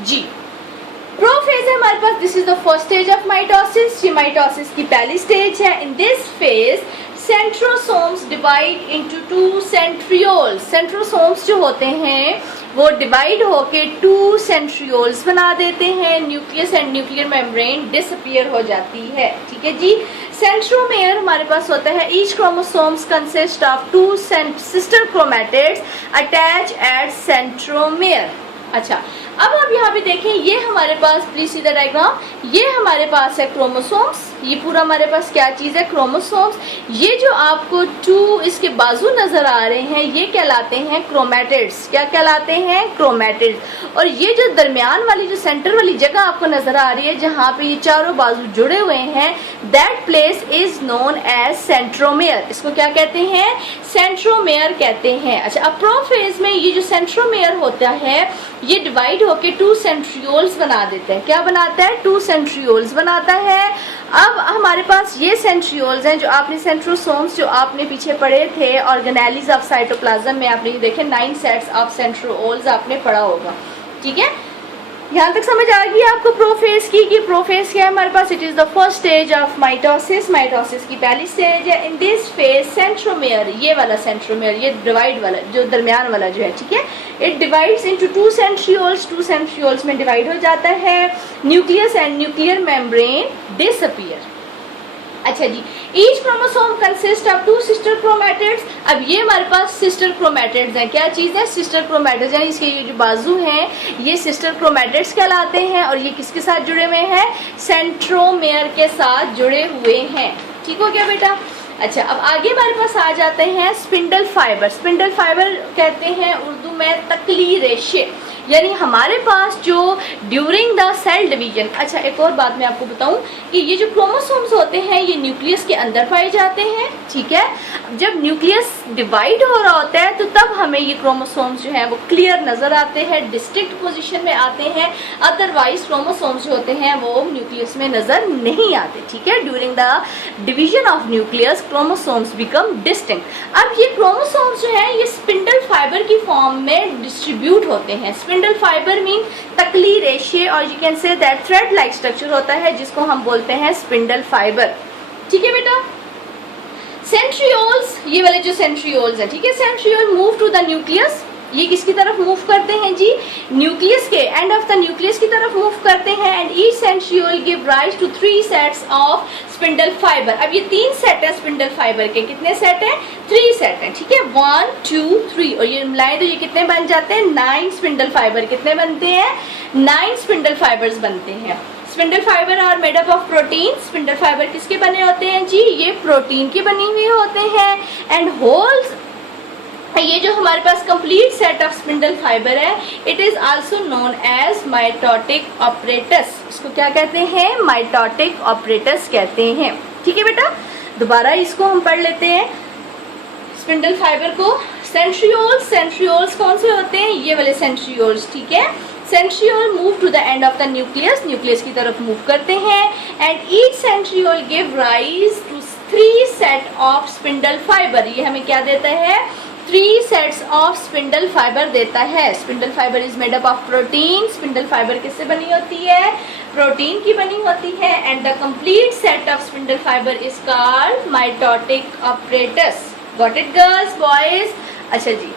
जी prophase है हमारे पास, this is the first stage of mitosis. ये माइटोसिस की पहली स्टेज है। In this phase centrosomes divide into two centrioles. Centrosomes जो होते हैं वो डिवाइड होके टू सेंट्रियोल्स बना देते हैं। Nucleus and nuclear membrane disappear हो जाती है। ठीक है जी। सेंट्रोमेयर हमारे पास होता है, each chromosomes consist of two sister chromatids attach at centromere. अच्छा, अब आप यहाँ पे देखें, ये हमारे पास, प्लीज सी द डायग्राम, ये हमारे पास है क्रोमोसोम्स। ये पूरा हमारे पास क्या चीज है? क्रोमोसोम्स। ये जो आपको टू इसके बाजू नजर आ रहे हैं ये कहलाते हैं क्रोमैटिड्स। क्या कहलाते हैं? क्रोमैटिड्स। और ये जो दरमियान वाली जो सेंटर वाली जगह आपको नजर आ रही है जहाँ पे ये चारों बाजू जुड़े हुए हैं, that place is known as centromere. इसको क्या कहते हैं? सेंट्रोमेयर कहते हैं। अच्छा, अब प्रोफेज में ये जो सेंट्रोमेयर होता है ये डिवाइड होके टू सेंट्रियोल्स बना देते हैं। क्या बनाता है? टू सेंट्रियोल्स बनाता है। अब हमारे पास ये सेंट्रियोल्स हैं जो आपने सेंट्रोसोम्स जो आपने पीछे पढ़े थे ऑर्गेनेलिज ऑफ साइटोप्लाज्म में, आपने ये देखे 9 सेट्स ऑफ सेंट्रियोल्स आपने पढ़ा होगा। ठीक है, यहाँ तक समझ आ गई आपको प्रोफेज की कि प्रोफेज क्या है हमारे पास? It is the first stage of mitosis. Mitosis की पहली स्टेज है। इन दिस फेज सेंट्रोमेयर, ये वाला सेंट्रोमेयर, ये डिवाइड वाला जो दरमियान वाला जो है, ठीक है, it divides into two centrioles. Two centrioles में डिवाइड हो जाता है। Nucleus and nuclear membrane disappear. अच्छा जी, each chromosome consist of two sister chromatids. अब ये हमारे पास सिस्टर क्रोमैटिड्स हैं। क्या चीज है? सिस्टर क्रोमैटिड्स हैं। इसके ये जो बाजू हैं ये सिस्टर क्रोमैटिड्स कहलाते हैं। और ये किसके साथ जुड़े हुए हैं? सेंट्रोमेयर के साथ जुड़े हुए हैं। ठीक हो गया बेटा? अच्छा, अब आगे हमारे पास आ जाते हैं स्पिंडल फाइबर। स्पिंडल फाइबर कहते हैं उर्दू में तकली रेशे, यानी हमारे पास जो ड्यूरिंग द सेल डिवीजन। अच्छा, एक और बात मैं आपको बताऊं कि ये जो क्रोमोसोम्स होते हैं ये न्यूक्लियस के अंदर पाए जाते हैं। ठीक है, जब न्यूक्लियस डिवाइड हो रहा होता है तो तब हमें ये क्रोमोसोम्स जो है वो क्लियर नजर आते हैं, डिस्टिंक्ट पोजीशन में आते हैं। अदरवाइज क्रोमोसोम्स जो होते हैं वो न्यूक्लियस में नजर नहीं आते। ठीक है, during the division of nucleus chromosomes become distinct. अब ये क्रोमोसोम्स जो है ये स्पिंडल फाइबर की फॉर्म में डिस्ट्रीब्यूट होते हैं। स्पिंडल फाइबर मीन तकली रेशे, और you can say that thread like structure होता है जिसको हम बोलते हैं स्पिंडल फाइबर। ठीक है बेटा? सेंट्रियोल्स, ये वाले जो सेंट्रियोल्स है, ठीक है, centriole move to the nucleus. ये किसकी तरफ मूव करते हैं जी? न्यूक्लियस के एंड ऑफ द न्यूक्लियस की तरफ मूव करते हैं। And each centriole give rise to 3 sets of spindle fibre. अब ये 3 सेट है स्पिंडल फाइबर के। कितने सेट हैं? 3 सेट हैं। ठीक है, 1 2 3, और ये मिलाएं तो ये कितने बन जाते हैं? 9 स्पिंडल फाइबर। कितने बनते हैं? 9 स्पिंडल फाइबर्स बनते हैं। Spindle fibre are made up of protein. Spindle fibre किसके बने होते हैं जी? ये प्रोटीन के बने हुए होते हैं। एंड होल्स, ये जो हमारे पास complete set of spindle fiber है it is also known as mitotic apparatus. इसको क्या कहते हैं? माइटोटिक ऑपरेटस कहते हैं। ठीक है बेटा, दोबारा इसको हम पढ़ लेते हैं स्पिंडल फाइबर को। सेंट्रियोल्स, सेंट्रियोल्स कौन से होते हैं? ये वाले सेंट्रियोल्स। ठीक है, centriole move to the end of the nucleus, nucleus की तरफ मूव करते हैं। And each centriole give rise to 3 set of spindle fibre. ये हमें क्या देता है? 3 सेट्स ऑफ स्पिंडल फाइबर देता है। Spindle fibre is made up of protein. Spindle fibre किससे बनी होती है? प्रोटीन की बनी होती है। And the complete set of spindle fibre is called mitotic apparatus. Got it girls, boys? अच्छा जी,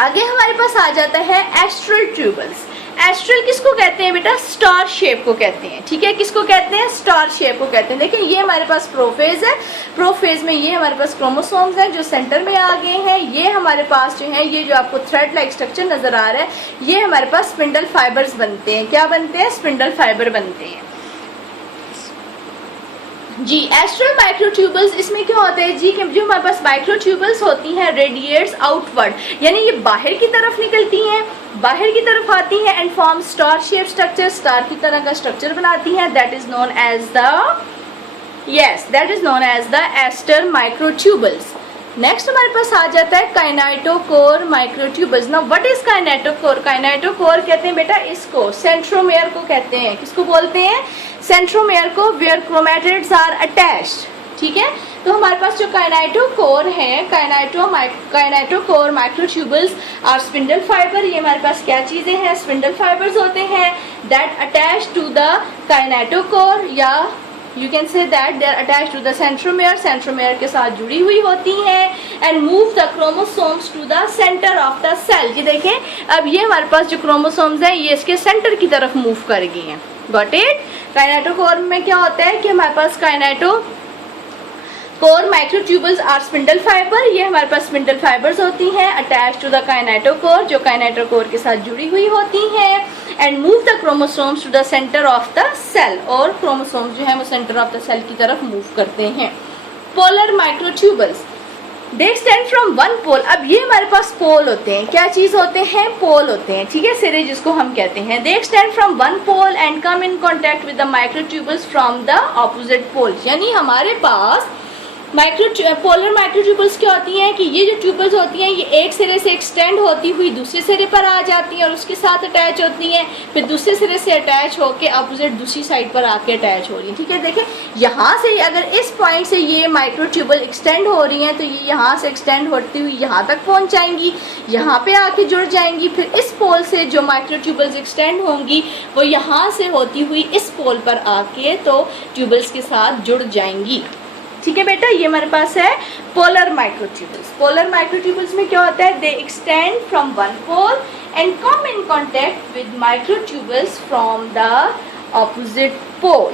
आगे हमारे पास आ जाता है एस्ट्रल ट्यूबल्स। एस्ट्रल किसको कहते हैं बेटा? स्टार शेप को कहते हैं। ठीक है, किसको कहते हैं? स्टार शेप को कहते हैं। देखिए ये हमारे पास प्रोफेज है। प्रोफेज में ये हमारे पास क्रोमोसोम्स हैं जो सेंटर में आ गए हैं। ये हमारे पास जो है ये जो आपको थ्रेड लाइक स्ट्रक्चर नजर आ रहा है ये हमारे पास स्पिंडल फाइबर्स बनते हैं। क्या बनते हैं? स्पिंडल फाइबर बनते हैं जी। एस्ट्रल माइक्रोट्यूबल्स, इसमें क्या होता है जी कि जो हमारे पास माइक्रोट्यूबल्स होती हैं रेडिएट्स आउटवर्ड, यानी ये बाहर की तरफ निकलती हैं, बाहर की तरफ आती हैं and form star shape structure, star की तरह का स्ट्रक्चर बनाती हैं। That is known as the aster microtubules. Next हमारे पास आ जाता है kinetochore microtubules. Now what is kinetochore? Kinetochore कहते हैं बेटा इसको, सेंट्रोमेयर को कहते हैं। किसको बोलते हैं? सेंट्रोमेयर को, वेयर क्रोमैटिड्स आर अटैच्ड। ठीक है, तो हमारे पास जो काइनेटोकोर है, kinetochore microtubules are spindle fibre, ये हमारे पास क्या चीज़ें हैं, स्पिंडल फाइबर्स होते हैं that attach to the kinetochore, या you can say that they are attach to the centromere, centromere के साथ जुड़ी हुई होती हैं, and move the chromosomes to the centre of the cell. ये देखें, अब ये हमारे पास जो क्रोमोसोम्स हैं ये इसके सेंटर की तरफ मूव कर गई हैं। Got it? काइनेटोकोर में क्या होता है कि हमारे पास kinetochore microtubules are spindle fibre, ये हमारे पास स्पिंडल फाइबर्स होती हैं अटैच टू द काइनेटोकोर, जो काइनेटोकोर के साथ जुड़ी हुई होती हैं, and move the chromosomes to the centre of the cell, और क्रोमोसोम्स जो है वो सेंटर ऑफ द सेल की तरफ मूव करते हैं। Polar microtubules, they stand from one pole. अब ये हमारे पास पोल होते हैं, क्या चीज होते हैं, पोल होते हैं, ठीक है, सिरे जिसको हम कहते हैं। They stand from one pole and come in contact with the microtubules from the opposite pole. यानी हमारे पास पोलर माइक्रोट्यूबल्स क्या होती हैं कि ये जो ट्यूबल्स होती हैं ये एक सिरे से एक्सटेंड होती हुई दूसरे सिरे पर आ जाती हैं और उसके साथ अटैच होती हैं, फिर दूसरे सिरे से अटैच होके अपोजिट दूसरी साइड पर आके अटैच हो रही हैं। ठीक है, देखें यहाँ से अगर इस पॉइंट से ये माइक्रोट्यूबल एक्सटेंड हो रही हैं तो ये यहाँ से एक्सटेंड होती हुई यहाँ तक पहुँच जाएंगी, यहाँ पे आके जुड़ जाएंगी, फिर इस पोल से जो माइक्रोट्यूबल्स एक्सटेंड होंगी वो यहाँ से होती हुई इस पोल पर आके तो ट्यूबल्स के साथ जुड़ जाएंगी। ठीक है बेटा, ये हमारे पास है पोलर माइक्रोट्यूबल्स। पोलर माइक्रोट्यूबल्स में क्या होता है, they extend from one pole and come in contact with microtubules from the opposite pole.